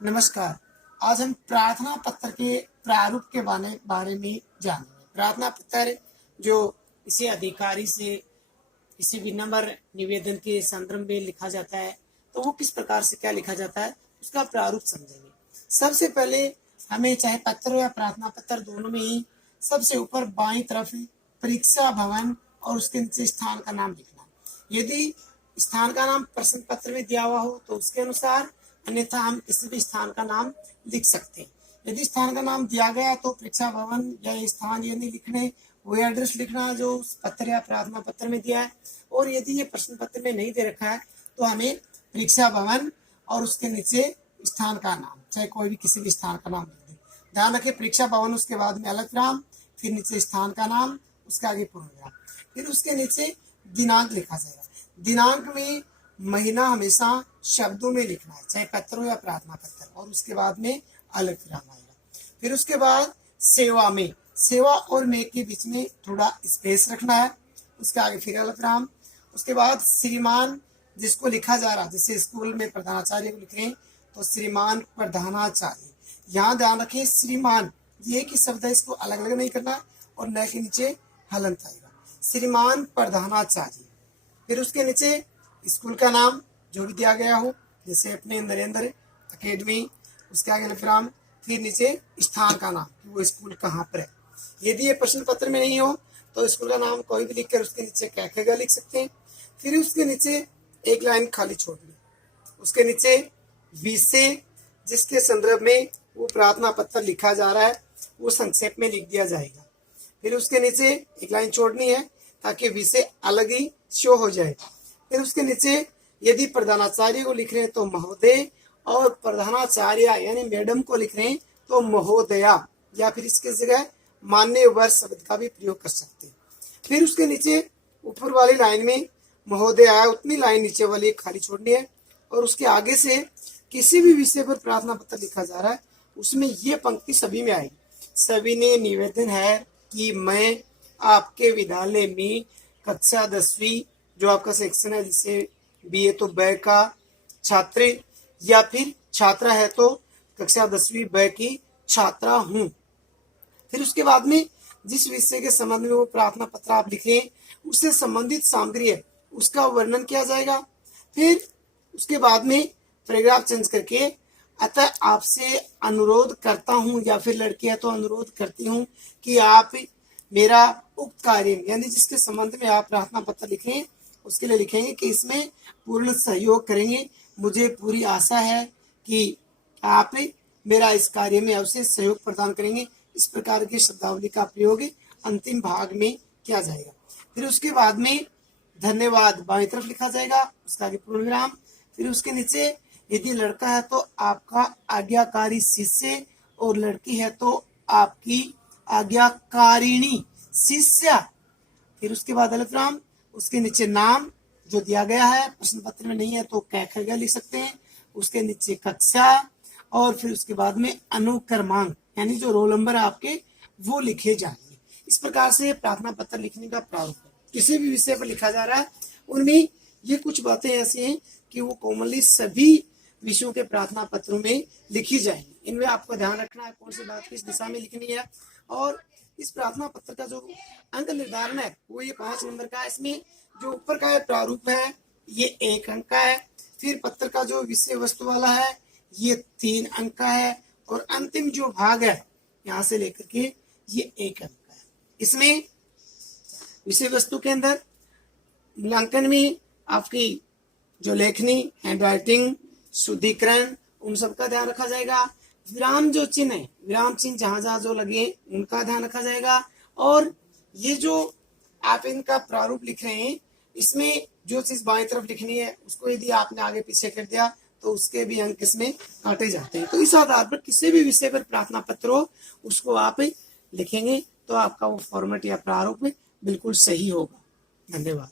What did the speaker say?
नमस्कार। आज हम प्रार्थना पत्र के प्रारूप के बारे में जानेंगे। प्रार्थना पत्र जो इसे अधिकारी से किसी भी विनम्र निवेदन के संदर्भ में लिखा जाता है, तो वो किस प्रकार से क्या लिखा जाता है उसका प्रारूप समझेंगे। सबसे पहले हमें चाहे पत्र या प्रार्थना पत्र दोनों में ही सबसे ऊपर बाईं तरफ परीक्षा भवन और उसके नीचे स्थान का नाम लिखना। यदि स्थान का नाम प्रश्न पत्र में दिया हुआ हो तो उसके अनुसार, अन्यथा हम किसी भी स्थान का नाम लिख सकते हैं। यदि स्थान का नाम दिया गया तो परीक्षा भवन या स्थान ये नहीं लिखने, वो एड्रेस लिखना जो उस पत्र या प्रार्थना पत्र में दिया है। और यदि ये प्रश्न पत्र में नहीं दे रखा है तो हमें परीक्षा भवन और उसके नीचे स्थान का नाम, चाहे कोई भी किसी भी स्थान का नाम लिख दे। ध्यान रखें, परीक्षा भवन उसके बाद में अलग विराम, फिर नीचे स्थान का नाम, उसके आगे पूर्ण विराम, फिर उसके नीचे दिनांक लिखा जाएगा। दिनांक में महीना हमेशा शब्दों में लिखना है, चाहे पत्र हो या प्रार्थना पत्र, और उसके बाद में अलग विराम आएगा। फिर उसके बाद सेवा में, सेवा और में के बीच में थोड़ा स्पेस रखना है, उसके आगे फिर अलग विराम। उसके बाद श्रीमान जिसको लिखा जा रहा है, जैसे स्कूल में प्रधानाचार्य को लिख रहे हैं तो श्रीमान प्रधानाचार्य, यहाँ ध्यान रखें श्रीमान ये कि शब्द है, इसको अलग अलग नहीं करना और न के नीचे हलंत आएगा, श्रीमान प्रधानाचार्य। फिर उसके नीचे स्कूल का नाम जो भी दिया गया हो, जैसे अपने नरेंद्र अकेडमी, उसके आगे विराम, फिर नीचे स्थान का नाम कि वो स्कूल कहाँ पर है। यदि ये प्रश्न पत्र में नहीं हो तो स्कूल का नाम कोई भी लिखकर उसके नीचे क्या लिख सकते हैं। फिर उसके नीचे एक लाइन खाली छोड़नी, उसके नीचे विषय जिसके संदर्भ में वो प्रार्थना पत्र लिखा जा रहा है वो संक्षेप में लिख दिया जाएगा। फिर उसके नीचे एक लाइन छोड़नी है ताकि विषय अलग ही शो हो जाए। फिर उसके नीचे यदि प्रधानाचार्य को लिख रहे हैं तो महोदय, और प्रधानाचार्य यानी मैडम को लिख रहे हैं तो महोदया, या फिर इसके जगह मान्यवर शब्द का भी प्रयोग कर सकते हैं। फिर उसके नीचे ऊपर वाली लाइन में महोदया उतनी लाइन नीचे वाली खाली छोड़नी है, और उसके आगे से किसी भी विषय पर प्रार्थना पत्र लिखा जा रहा है उसमें ये पंक्ति सभी में आएगी। सभी ने निवेदन है कि मैं आपके विद्यालय में कक्षा 10वीं जो आपका सेक्शन है, जिसे बीए तो ब का छात्र या फिर छात्रा है तो कक्षा 10वीं ब की छात्रा हूँ। फिर उसके बाद में जिस विषय के संबंध में वो प्रार्थना पत्र आप लिखें उससे संबंधित सामग्री है उसका वर्णन किया जाएगा। फिर उसके बाद में पैराग्राफ चेंज करके अतः आपसे अनुरोध करता हूँ, या फिर लड़की है तो अनुरोध करती हूँ कि आप मेरा उक्त कार्य यानी जिसके संबंध में आप प्रार्थना पत्र लिखें उसके लिए लिखेंगे कि इसमें पूर्ण सहयोग करेंगे। मुझे पूरी आशा है कि आप मेरा इस कार्य में अवश्य सहयोग प्रदान करेंगे। इस प्रकार की शब्दावली का प्रयोग अंतिम भाग में किया जाएगा। फिर उसके बाद में धन्यवाद बाईं तरफ लिखा जाएगा, उसका आगे पूर्ण विराम। फिर उसके नीचे यदि लड़का है तो आपका आज्ञाकारी शिष्य, और लड़की है तो आपकी आज्ञाकारिणी शिष्या। फिर उसके बाद अलग विराम, उसके नीचे नाम जो दिया गया है, प्रश्न पत्र में नहीं है तो क्या लिख सकते हैं, उसके नीचे कक्षा, और फिर उसके बाद में अनुक्रमांक यानी जो रोल नंबर है आपके वो लिखे जाएंगे। इस प्रकार से प्रार्थना पत्र लिखने का प्रारूप है। किसी भी विषय पर लिखा जा रहा है उनमें ये कुछ बातें ऐसी हैं कि वो कॉमनली सभी विषयों के प्रार्थना पत्रों में लिखी जाएंगी। इनमें आपको ध्यान रखना है कौन सी बात किस दिशा में लिखनी है। और इस प्रार्थना पत्र का जो अंक निर्धारण है वो ये 5 नंबर का है। इसमें जो ऊपर का है प्रारूप है ये 1 अंक का है, फिर पत्र का जो विषय वस्तु वाला है ये 3 अंक का है, और अंतिम जो भाग है यहाँ से लेकर के ये 1 अंक का है। इसमें विषय वस्तु के अंदर मूल्यांकन में आपकी जो लेखनी, हैंडराइटिंग, शुद्धिकरण, उन सब का ध्यान रखा जाएगा। विराम जो चिन्ह है, विराम चिन्ह जहां जहां जो लगे उनका ध्यान रखा जाएगा। और ये जो आप इनका प्रारूप लिख रहे हैं इसमें जो चीज बाएं तरफ लिखनी है उसको यदि आपने आगे पीछे कर दिया तो उसके भी अंक इसमें काटे जाते हैं। तो इस आधार पर किसी भी विषय पर प्रार्थना पत्र हो उसको आप लिखेंगे तो आपका वो फॉर्मेट या प्रारूप बिल्कुल सही होगा। धन्यवाद।